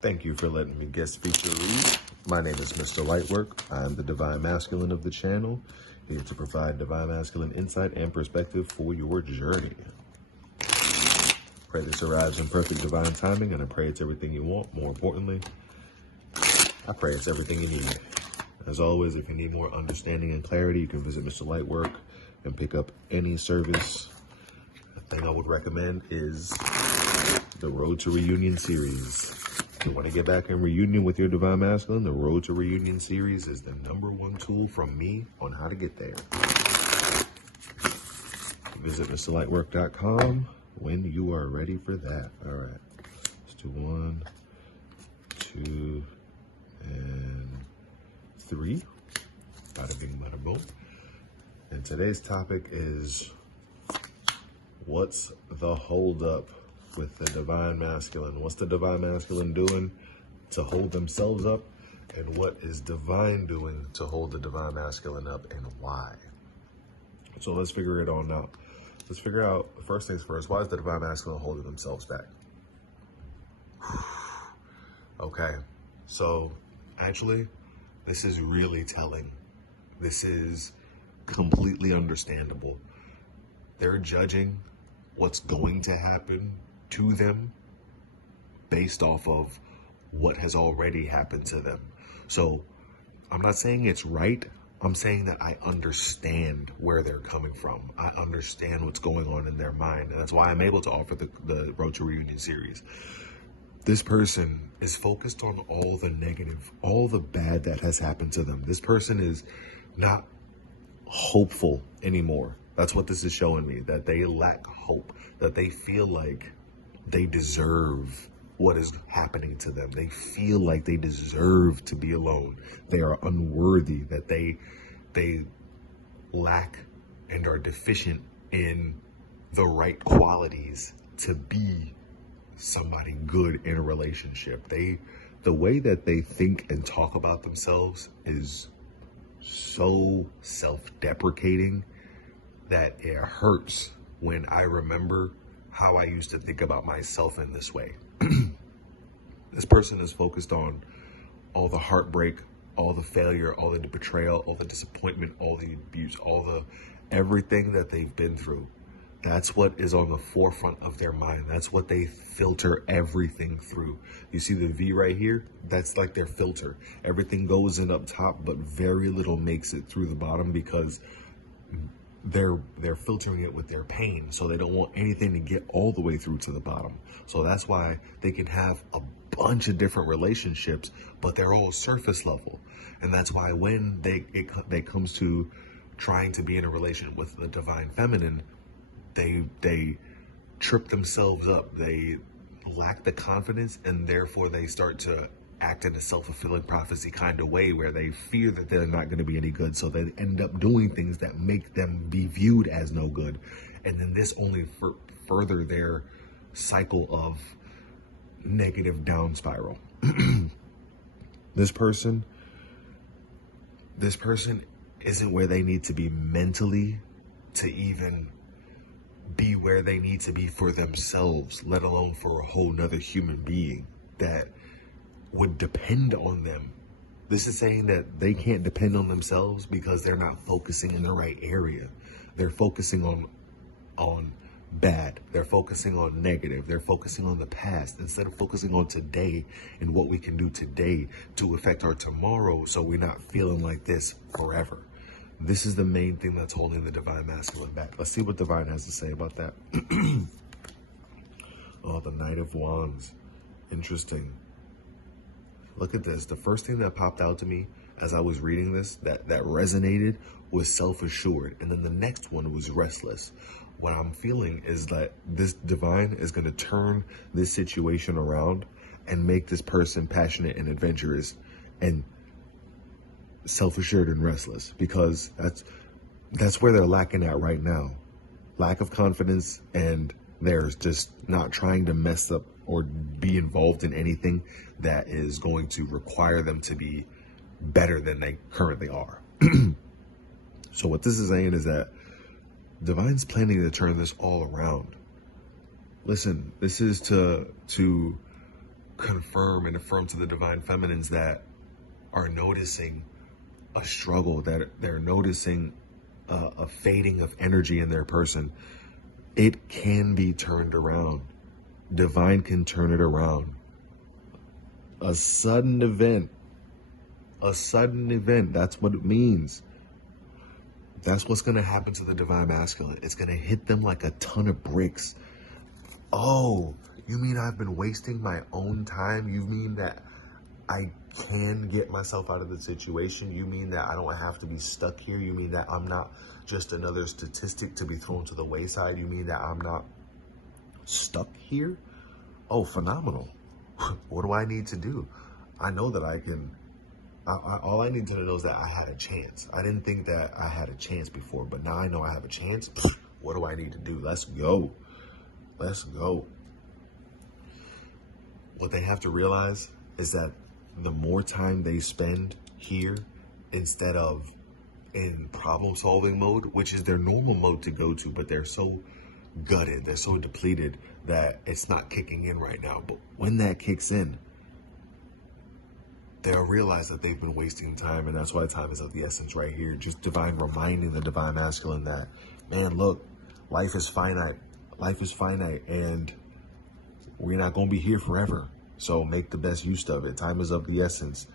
Thank you for letting me guest feature read. My name is Mr. Lightwork. I am the Divine Masculine of the channel, here to provide Divine Masculine insight and perspective for your journey. Pray this arrives in perfect divine timing, and I pray it's everything you want. More importantly, I pray it's everything you need. As always, if you need more understanding and clarity, you can visit Mr. Lightwork and pick up any service. The thing I would recommend is the Road to Reunion series. If you want to get back in reunion with your Divine Masculine, the Road to Reunion series is the #1 tool from me on how to get there. Visit MrLightwork.com when you are ready for that. All right, let's do 1, 2, and 3. Bada bing, bada boom. And today's topic is, what's the holdup with the Divine Masculine? What's the Divine Masculine doing to hold themselves up? And what is Divine doing to hold the Divine Masculine up, and why? So let's figure it all out. Let's figure out, first things first, why is the Divine Masculine holding themselves back? Okay, so actually, this is really telling. This is completely understandable. They're judging what's going to happen to them based off of what has already happened to them. So I'm not saying it's right. I'm saying that I understand where they're coming from. I understand what's going on in their mind. And that's why I'm able to offer the Road to Reunion series. This person is focused on all the negative, all the bad that has happened to them. This person is not hopeful anymore. That's what this is showing me, that they lack hope, that they feel like they deserve what is happening to them. They feel like they deserve to be alone. They are unworthy, that they lack and are deficient in the right qualities to be somebody good in a relationship. The way that they think and talk about themselves is so self-deprecating that it hurts when I remember how I used to think about myself in this way. This person is focused on all the heartbreak, all the failure, all the betrayal, all the disappointment, all the abuse, everything that they've been through. That's what is on the forefront of their mind. That's what they filter everything through. You see the V right here? That's like their filter. Everything goes in up top, but very little makes it through the bottom because they're filtering it with their pain. So they don't want anything to get all the way through to the bottom. So that's why they can have a bunch of different relationships, but they're all surface level. And that's why when they comes to trying to be in a relationship with the Divine Feminine, they trip themselves up. They lack the confidence, and therefore they start to act in a self-fulfilling prophecy kind of way where they fear that they're not going to be any good. So they end up doing things that make them be viewed as no good. And then this only further their cycle of negative down spiral. This person isn't where they need to be mentally to even be where they need to be for themselves, let alone for a whole nother human being that would depend on them. This is saying that they can't depend on themselves because they're not focusing in the right area. They're focusing on bad. They're focusing on negative. They're focusing on the past instead of focusing on today and what we can do today to affect our tomorrow so we're not feeling like this forever. This is the main thing that's holding the Divine Masculine back. Let's see what Divine has to say about that. Oh, the Knight of Wands. Interesting. Look at this. The first thing that popped out to me as I was reading this, that resonated, was self-assured. And then the next one was restless. What I'm feeling is that this Divine is going to turn this situation around and make this person passionate and adventurous and self-assured and restless, because that's where they're lacking at right now. Lack of confidence, and they're just not trying to mess up or be involved in anything that is going to require them to be better than they currently are. So what this is saying is that Divine's planning to turn this all around. Listen, this is to confirm and affirm to the divine feminines that are noticing a struggle, that they're noticing a fading of energy in their person. It can be turned around. Divine can turn it around. A sudden event, that's what it means. That's what's going to happen to the divine masculine. It's going to hit them like a ton of bricks. Oh, you mean I've been wasting my own time? You mean that I can get myself out of the situation? You mean that I don't have to be stuck here? You mean that I'm not just another statistic to be thrown to the wayside? You mean that I'm not stuck here? Oh, phenomenal. What do I need to do? I know that I can. All I need to know is that I had a chance. I didn't think that I had a chance before, but now I know I have a chance. What do I need to do? Let's go. Let's go. What they have to realize is that the more time they spend here instead of in problem solving mode, which is their normal mode to go to, but they're so gutted, they're so depleted that it's not kicking in right now. But when that kicks in, they'll realize that they've been wasting time, and that's why time is of the essence right here. Just divine reminding the divine masculine that, man, look, life is finite. Life is finite, and we're not going to be here forever. So make the best use of it. Time is of the essence.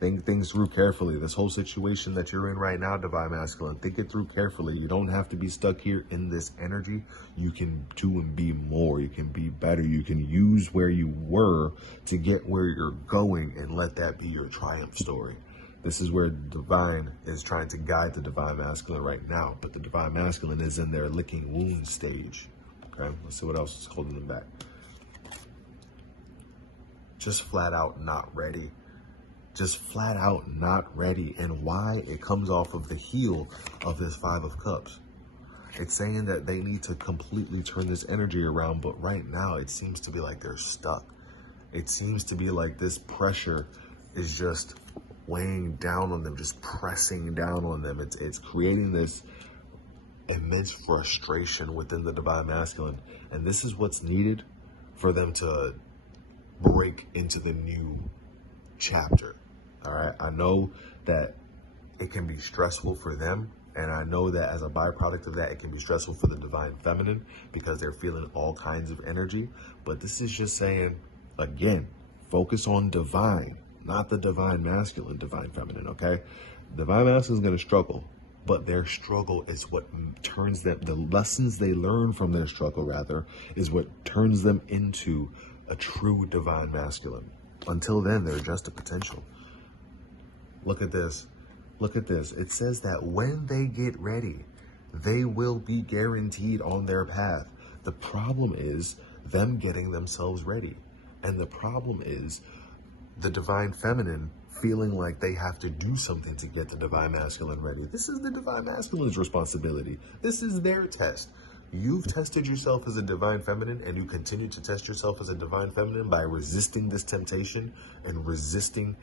Think things through carefully. This whole situation that you're in right now, divine masculine, think it through carefully. You don't have to be stuck here in this energy. You can do and be more. You can be better. You can use where you were to get where you're going and let that be your triumph story. This is where divine is trying to guide the divine masculine right now. But the divine masculine is in their licking wound stage. Okay, let's see what else is holding them back. Just flat out not ready. Just flat out not ready. And why? It comes off of the heel of this Five of Cups. It's saying that they need to completely turn this energy around, but right now it seems to be like they're stuck. It seems to be like this pressure is just weighing down on them, just pressing down on them. It's creating this immense frustration within the divine masculine. And this is what's needed for them to break into the new chapter. All right. I know that it can be stressful for them. And I know that as a byproduct of that, it can be stressful for the divine feminine because they're feeling all kinds of energy. But this is just saying, again, focus on divine, not the divine masculine, divine feminine. Okay. Divine masculine is going to struggle. But their struggle is what turns them, the lessons they learn from their struggle, rather, is what turns them into a true divine masculine. Until then, they're just a potential. Look at this. Look at this. It says that when they get ready, they will be guaranteed on their path. The problem is them getting themselves ready. And the problem is the divine feminine feeling like they have to do something to get the divine masculine ready. This is the divine masculine's responsibility. This is their test. You've tested yourself as a divine feminine, and you continue to test yourself as a divine feminine by resisting this temptation and resisting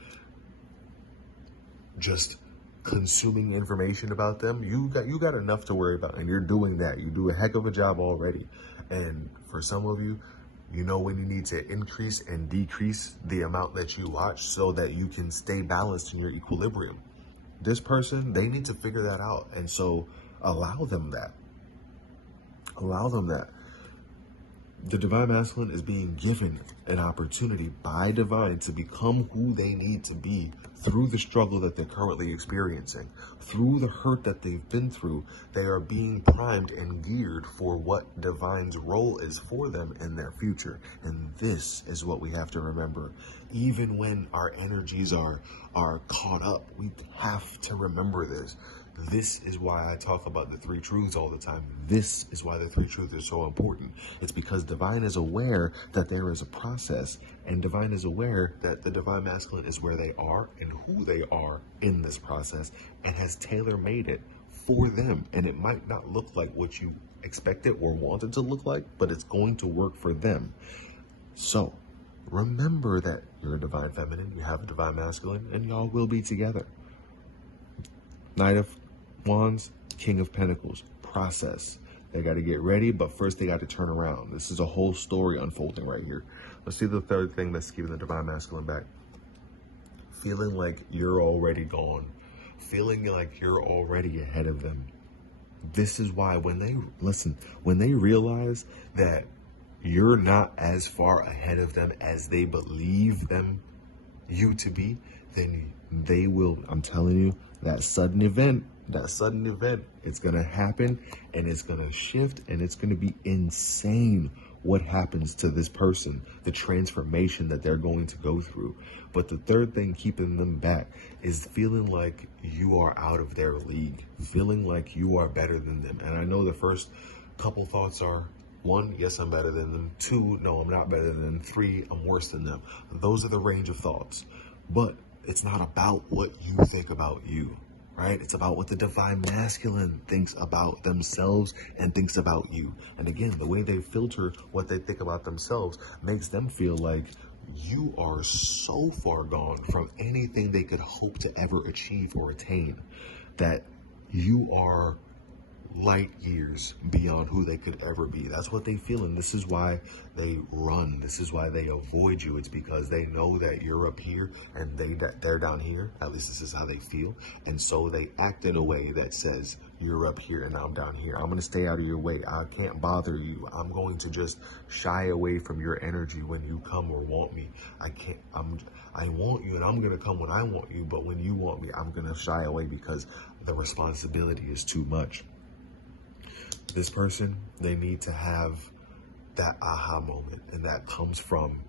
just consuming information about them. You got enough to worry about, and you're doing that. You do a heck of a job already. And for some of you, you know when you need to increase and decrease the amount that you watch so that you can stay balanced in your equilibrium. This person, they need to figure that out. And so allow them that. Allow them that. The divine masculine is being given an opportunity by divine to become who they need to be through the struggle that they're currently experiencing. Through the hurt that they've been through, they are being primed and geared for what divine's role is for them in their future. And this is what we have to remember. Even when our energies are caught up, we have to remember this. This is why I talk about the three truths all the time. This is why the three truths are so important. It's because divine is aware that there is a process, and divine is aware that the divine masculine is where they are and who they are in this process, and has tailor-made it for them. And it might not look like what you expected or wanted to look like, but it's going to work for them. So remember that you're a divine feminine, you have a divine masculine, and y'all will be together. Knight of Wands, King of Pentacles, process. They got to get ready, but first they got to turn around. This is a whole story unfolding right here. Let's see the third thing that's keeping the divine masculine back. Feeling like you're already gone. Feeling like you're already ahead of them. This is why when they realize that you're not as far ahead of them as they believe you to be, then they will, I'm telling you, that sudden event, it's going to happen, and it's going to shift, and it's going to be insane what happens to this person, the transformation that they're going to go through. But the third thing keeping them back is feeling like you are out of their league, feeling like you are better than them. And I know the first couple thoughts are, 1, yes, I'm better than them. 2, no, I'm not better than them. 3, I'm worse than them. Those are the range of thoughts. But it's not about what you think about you, right? It's about what the divine masculine thinks about themselves and thinks about you. And again, the way they filter what they think about themselves makes them feel like you are so far gone from anything they could hope to ever achieve or attain, that you are light years beyond who they could ever be. That's what they feel, and this is why they run. This is why they avoid you. It's because they know that you're up here and they're down here. At least this is how they feel, and so they act in a way that says, you're up here and I'm down here. I'm going to stay out of your way. I can't bother you. I'm going to just shy away from your energy when you come or want me. I want you, and I'm going to come when I want you, but when you want me, I'm going to shy away because the responsibility is too much. This person, they need to have that aha moment, and that comes from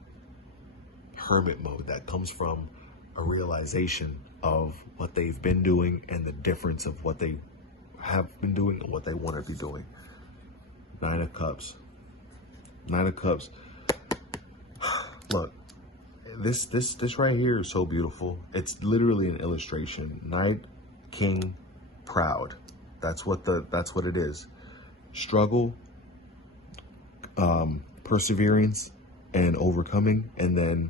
hermit mode. That comes from a realization of what they've been doing and the difference of what they have been doing and what they want to be doing. 9 of Cups. 9 of Cups. Look, this right here is so beautiful. It's literally an illustration. Knight, King, proud. That's what it is. Struggle, perseverance, and overcoming, and then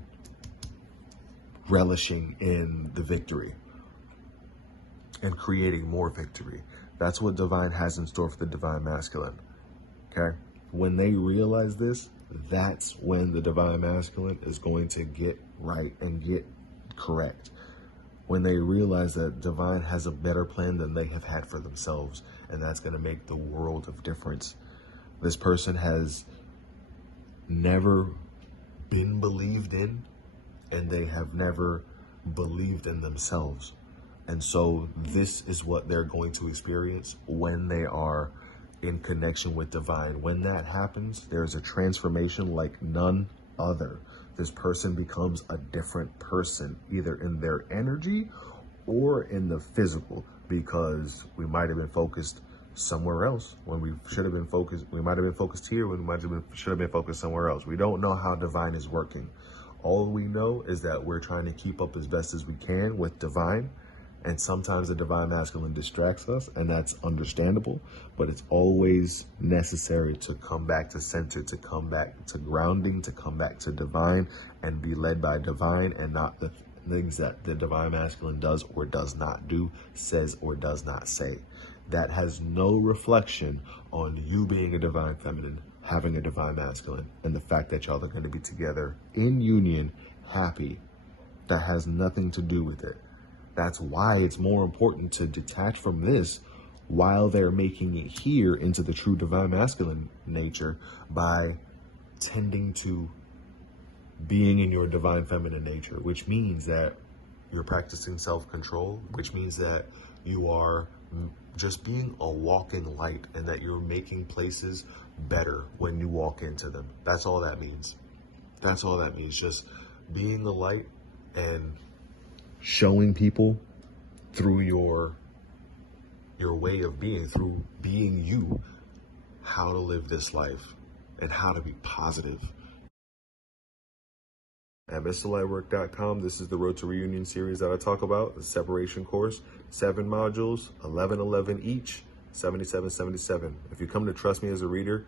relishing in the victory and creating more victory. That's what divine has in store for the divine masculine. Okay? When they realize this, that's when the divine masculine is going to get right and get correct. When they realize that divine has a better plan than they have had for themselves, and that's going to make the world of difference. This person has never been believed in, and they have never believed in themselves. And so this is what they're going to experience when they are in connection with divine. When that happens, there's a transformation like none other. This person becomes a different person, either in their energy or in the physical, because we might have been focused somewhere else when we should have been focused. We might have been focused here when we should have been focused somewhere else. We don't know how divine is working. All we know is that we're trying to keep up as best as we can with divine. And sometimes the divine masculine distracts us, and that's understandable, but it's always necessary to come back to center, to come back to grounding, to come back to divine and be led by divine, and not the things that the divine masculine does or does not do, says or does not say. That has no reflection on you being a divine feminine, having a divine masculine, and the fact that y'all are going to be together in union, happy. That has nothing to do with it. That's why it's more important to detach from this while they're making it here into the true divine masculine nature by tending to being in your divine feminine nature, which means that you're practicing self-control, which means that you are just being a walking light, and that you're making places better when you walk into them. That's all that means. That's all that means. Just being the light and showing people through your way of being, through being you, how to live this life and how to be positive. At MrLightwork.com, this is the Road to Reunion series that I talk about, the separation course, 7 modules, 11 each, 77. If you come to trust me as a reader,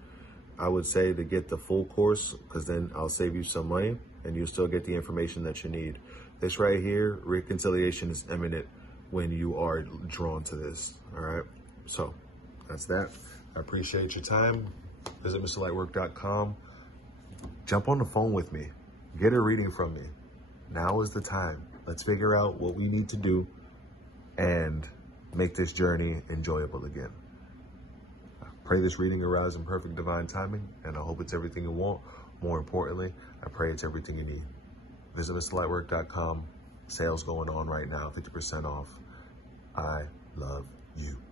I would say to get the full course, because then I'll save you some money and you'll still get the information that you need. This right here, reconciliation is imminent when you are drawn to this. All right. So that's that. I appreciate your time. Visit MrLightwork.com. Jump on the phone with me. Get a reading from me. Now is the time. Let's figure out what we need to do and make this journey enjoyable again. I pray this reading arrives in perfect divine timing, and I hope it's everything you want. More importantly, I pray it's everything you need. Visit MrLightwork.com. Sales going on right now, 50% off. I love you.